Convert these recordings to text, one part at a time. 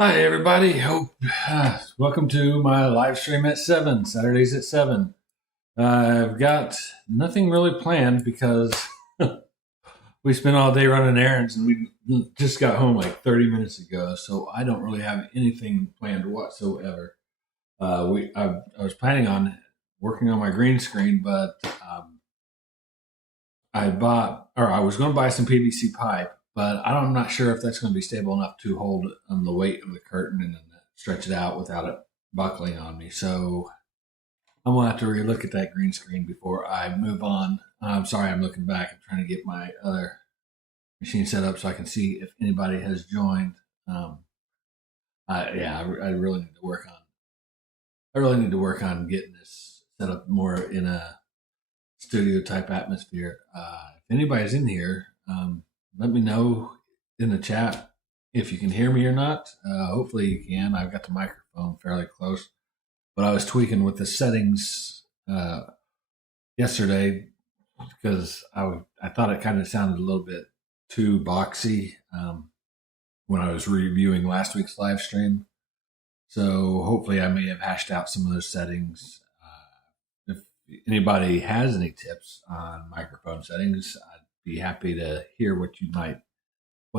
Hi, everybody. Welcome to my live stream at 7, Saturdays at 7. I've got nothing really planned because we spent all day running errands and we just got home like 30 minutes ago. So I don't really have anything planned whatsoever. I was planning on working on my green screen, but I was going to buy some PVC pipe, but I'm not sure if that's going to be stable enough to hold the weight of the curtain and then stretch it out without it buckling on me. So I'm going to have to relook at that green screen before I move on. I'm sorry, I'm looking back. I'm trying to get my other machine set up so I can see if anybody has joined. Um, I really need to work on. I really need to work on getting this set up more in a studio type atmosphere. If anybody's in here, let me know in the chat if you can hear me or not. Hopefully you can. I've got the microphone fairly close, but I was tweaking with the settings yesterday because I thought it kind of sounded a little bit too boxy when I was reviewing last week's live stream. So hopefully I may have hashed out some of those settings. If anybody has any tips on microphone settings, I'd be happy to hear what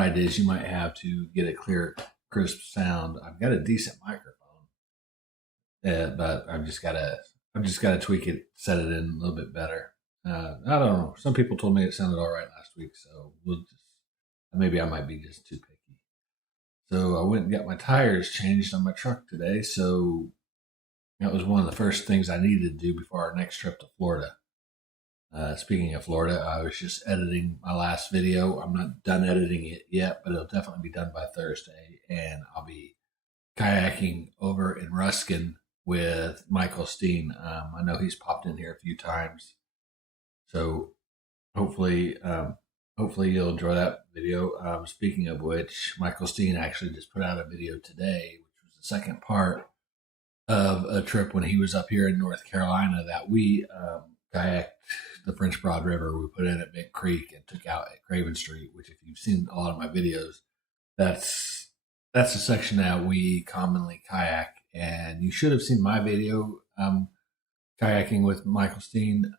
ideas you might have to get a clear, crisp sound. I've got a decent microphone, but I've just gotta tweak it, set it in a little bit better. I don't know. Some people told me it sounded all right last week, so maybe I might be just too picky. So I went and got my tires changed on my truck today. So that was one of the first things I needed to do before our next trip to Florida. Speaking of Florida, I was just editing my last video. I'm not done editing it yet, but it'll definitely be done by Thursday. And I'll be kayaking over in Ruskin with Michael Steen. I know he's popped in here a few times. So hopefully, hopefully you'll enjoy that video. Speaking of which, Michael Steen actually just put out a video today, which was the second part of a trip when he was up here in North Carolina that we kayaked the French Broad River. We put in at Big Creek and took out at Craven Street, which if you've seen a lot of my videos, that's that's a section that we commonly kayak. And you should have seen my video kayaking with Michael Steen.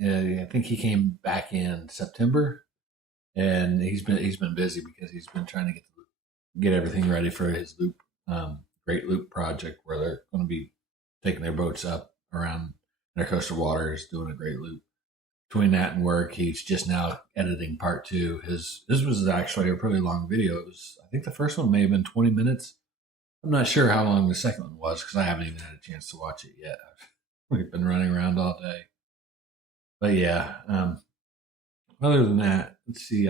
I think he came back in September, and he's been busy because he's been trying to get everything ready for his loop, Great Loop project, where they're going to be taking their boats up around their coastal waters, doing a great loop. Between that and work, he's just now editing part two. His This was actually a pretty long video. It was, I think, the first one may have been 20 minutes. I'm not sure how long the second one was because I haven't even had a chance to watch it yet. We've been running around all day, but yeah. Other than that, let's see.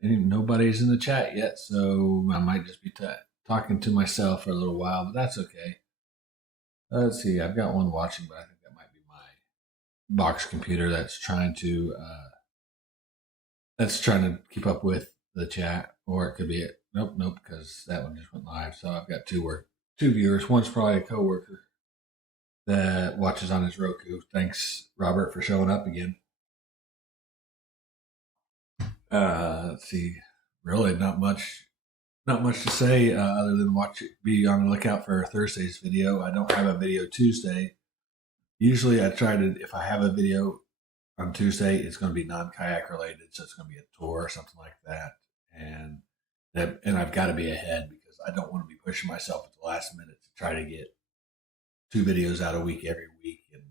Nobody's in the chat yet, so I might just be talking to myself for a little while, but that's okay. Let's see. I've got one watching, but I think that might be my box computer that's trying to keep up with the chat, or it could be it. Nope, because that one just went live. So I've got two viewers. One's probably a coworker that watches on his Roku. Thanks, Robert, for showing up again. Let's see. Really, not much to say other than be on the lookout for Thursday's video. I don't have a video Tuesday. Usually, if I have a video on Tuesday, it's going to be non-kayak related, so it's going to be a tour or something like that, and I've got to be ahead because I don't want to be pushing myself at the last minute to try to get two videos out a week every week, and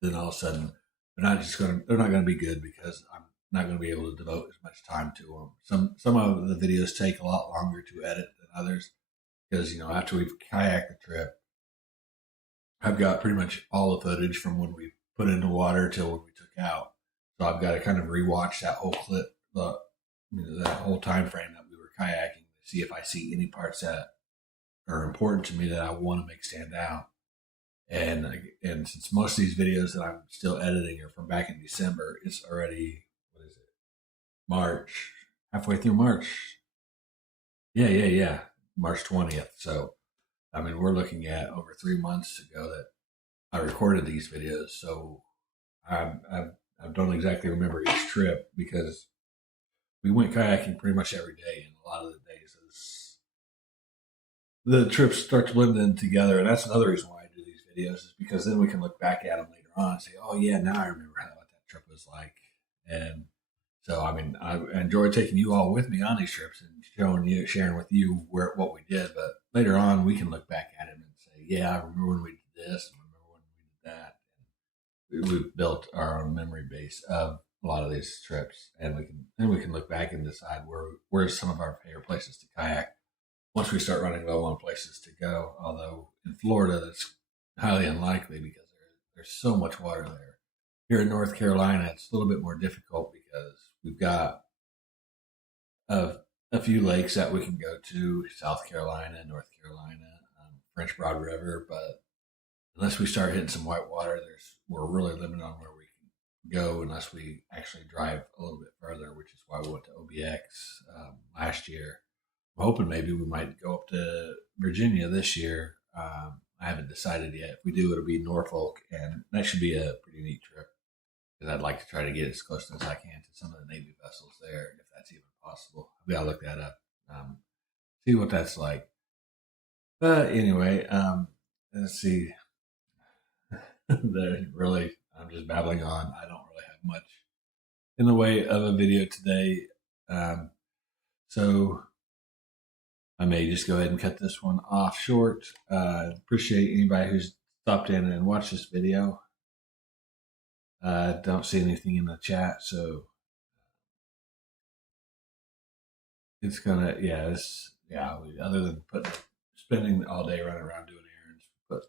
then all of a sudden they're not going to be good because I'm not going to be able to devote as much time to them. Some of the videos take a lot longer to edit than others because after we've kayaked the trip, I've got pretty much all the footage from when we put into water till when we took out. So I've got to kind of rewatch that whole clip, that whole time frame that we were kayaking to see if I see any parts that are important to me that I want to make stand out. And since most of these videos that I'm still editing are from back in December, it's already, what is it, March, halfway through March. Yeah, March 20th. So I mean, we're looking at over 3 months ago that I recorded these videos. So I don't exactly remember each trip because we went kayaking pretty much every day, and a lot of the days the trips start to blend in together. And that's another reason why I do these videos, is because then we can look back at them later on and say, oh, yeah, now I remember what that trip was like. And so, I mean, I enjoy taking you all with me on these trips and sharing with you what we did. But later on, we can look back at it and say, yeah, I remember when we did this, and remember when we did that. We've built our own memory base of a lot of these trips, and we can look back and decide where's some of our favorite places to kayak once we start running low on places to go. Although in Florida, that's highly unlikely because there's so much water there. Here in North Carolina, it's a little bit more difficult because we've got a, a few lakes that we can go to: South Carolina, North Carolina, French Broad River. But unless we start hitting some white water, we're really limited on where we can go unless we actually drive a little bit further, which is why we went to OBX last year. I'm hoping maybe we might go up to Virginia this year. I haven't decided yet. If we do, it'll be Norfolk, and that should be a pretty neat trip because I'd like to try to get as close as I can to some of the Navy vessels there, if that's even possible. Maybe I'll look that up, see what that's like. But anyway, let's see. Really, I'm just babbling on. I don't really have much in the way of a video today. So I may just go ahead and cut this one off short. Appreciate anybody who's stopped in and watched this video. Don't see anything in the chat, so it's gonna, other than spending all day running around doing errands, put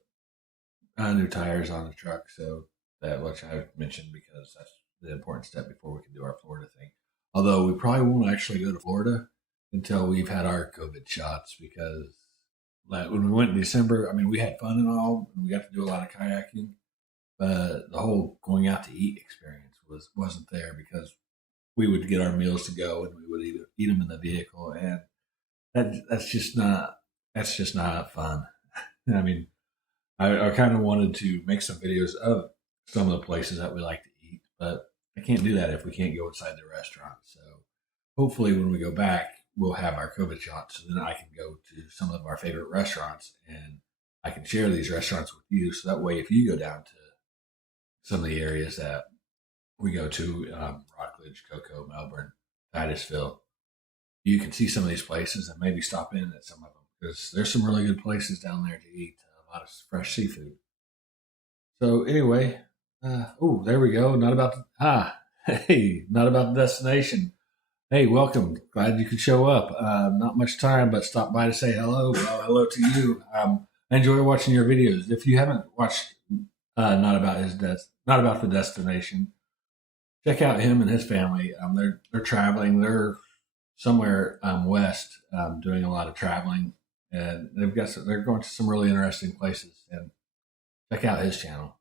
new tires on the truck, so that, which I mentioned because that's the important step before we can do our Florida thing. Although we probably won't actually go to Florida until we've had our COVID shots, because like when we went in December, I mean, we had fun and all, and we got to do a lot of kayaking, but the whole going out to eat experience wasn't there because we would get our meals to go and we would eat them in the vehicle, and that's just not fun. I mean, I kind of wanted to make some videos of some of the places that we like to eat, but I can't do that if we can't go inside the restaurant. So hopefully when we go back, we'll have our COVID shots, so then I can go to some of our favorite restaurants and I can share these restaurants with you. So that way, if you go down to some of the areas that we go to, Rockledge, Cocoa, Melbourne, Titusville, you can see some of these places and maybe stop in at some of them because there's some really good places down there to eat a lot of fresh seafood. So anyway, oh, there we go. Not about hey, not about the destination. Hey, welcome. Glad you could show up. Not much time, but stop by to say hello. Well, hello to you. I enjoy watching your videos. If you haven't watched not about not about the destination, check out him and his family. They're traveling. They're somewhere west, doing a lot of traveling, and they're going to some really interesting places. And check out his channel.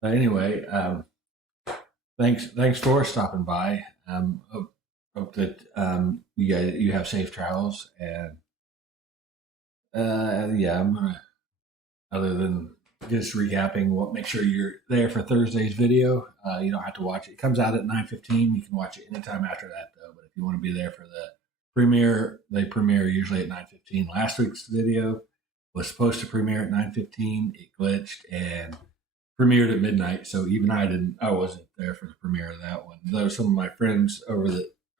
But anyway, thanks for stopping by. Hope that you have safe travels, and yeah, I'm gonna, other than just recapping, make sure you're there for Thursday's video. You don't have to watch it. It comes out at 9:15. You can watch it anytime after that, though. But if you want to be there for the premiere, they premiere usually at 9:15. Last week's video was supposed to premiere at 9:15. It glitched and premiered at midnight. So even I wasn't there for the premiere of that one. Though some of my friends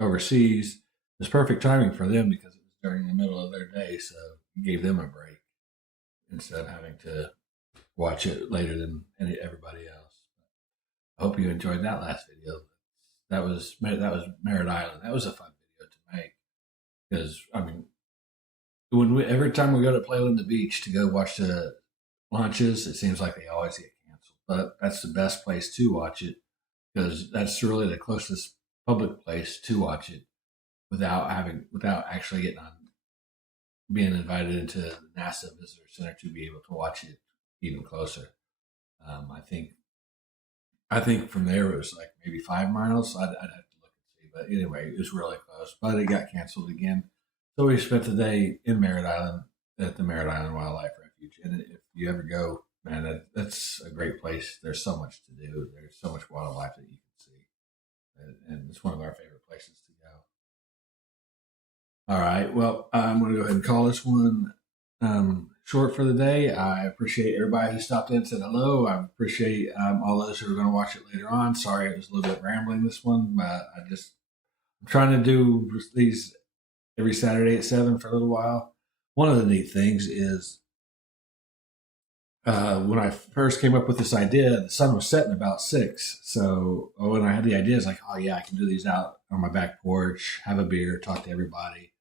overseas, it was perfect timing for them because it was during the middle of their day, so it gave them a break instead of having to watch it later than everybody else. I hope you enjoyed that last video. That was Merritt Island. That was a fun video to make because I mean, every time we go to Playland Beach to go watch the launches, it seems like they always get canceled. But that's the best place to watch it because that's really the closest public place to watch it without actually being invited into the NASA Visitor Center to be able to watch it even closer. I think from there it was like maybe 5 miles. I'd have to look and see, but anyway, it was really close. But it got canceled again, so we spent the day in Merritt Island at the Merritt Island Wildlife Refuge. And if you ever go, man, that's a great place. There's so much to do. There's so much wildlife that you can see, and it's one of our favorite places to go. All right, well, I'm going to go ahead and call this one short for the day. I appreciate everybody who stopped in and said hello. I appreciate all those who are going to watch it later on. Sorry it was a little bit rambling this one, but I'm trying to do these every Saturday at 7 for a little while. One of the neat things is when I first came up with this idea, the sun was setting about 6. So when I had the idea, it's like, oh yeah, I can do these out on my back porch, have a beer, talk to everybody,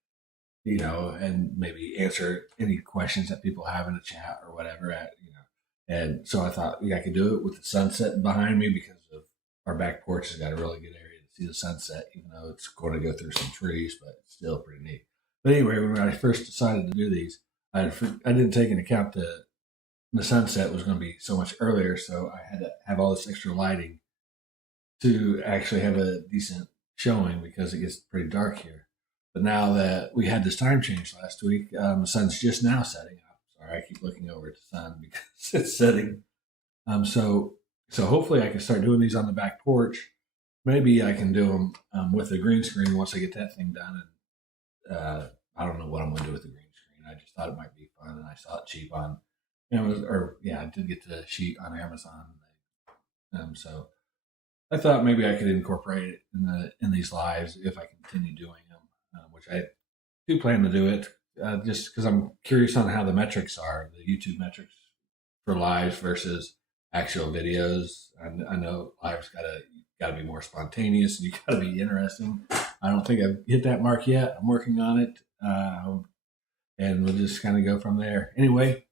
and maybe answer any questions that people have in the chat or whatever. And so I thought, yeah, I could do it with the sunset behind me because of our back porch has got a really good area to see the sunset, even though it's going to go through some trees, but it's still pretty neat. But anyway, when I first decided to do these, I didn't take into account the sunset was going to be so much earlier, so I had to have all this extra lighting to actually have a decent showing because it gets pretty dark here. But now that we had this time change last week, the sun's just now setting up. Sorry, I keep looking over at the sun because it's setting. So hopefully I can start doing these on the back porch. Maybe I can do them with the green screen once I get that thing done. And I don't know what I'm going to do with the green screen. I just thought it might be fun, and I saw it cheap on Amazon. Or yeah, I did get the sheet on Amazon. So I thought maybe I could incorporate it in these lives if I continue doing them, which I do plan to do it. Just because I'm curious on how the metrics are, the YouTube metrics for lives versus actual videos. I know lives gotta be more spontaneous, and you gotta be interesting. I don't think I've hit that mark yet. I'm working on it, and we'll just kind of go from there. Anyway,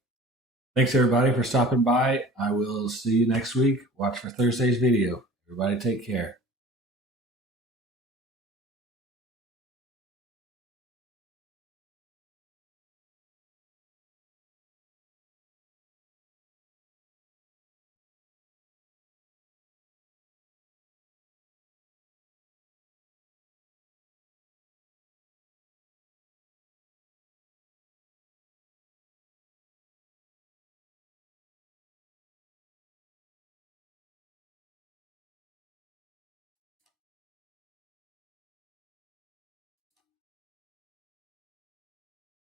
thanks everybody for stopping by. I will see you next week. Watch for Thursday's video. Everybody take care.